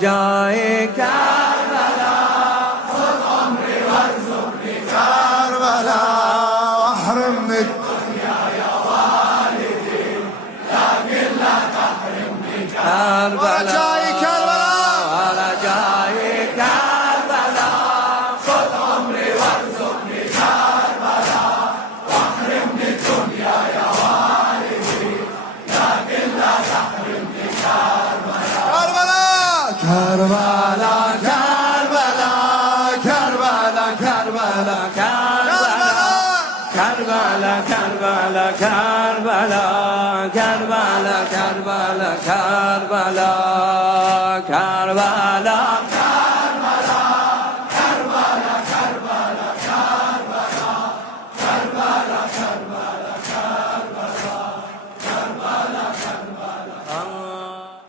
جای کربلا خذ عمري وارزقني كربلا واحرمني الدنيا يا والدي لكن لا تحرمني كربلا ولا جاي كربلا ولا جاي كربلا خذ عمري وارزقني كربلا واحرمني الدنيا يا والدي لكن لا تحرمني كربلا كربلا كربلا كربلا كربلا كربلا كربلا كربلا كربلا كربلا كربلا كربلا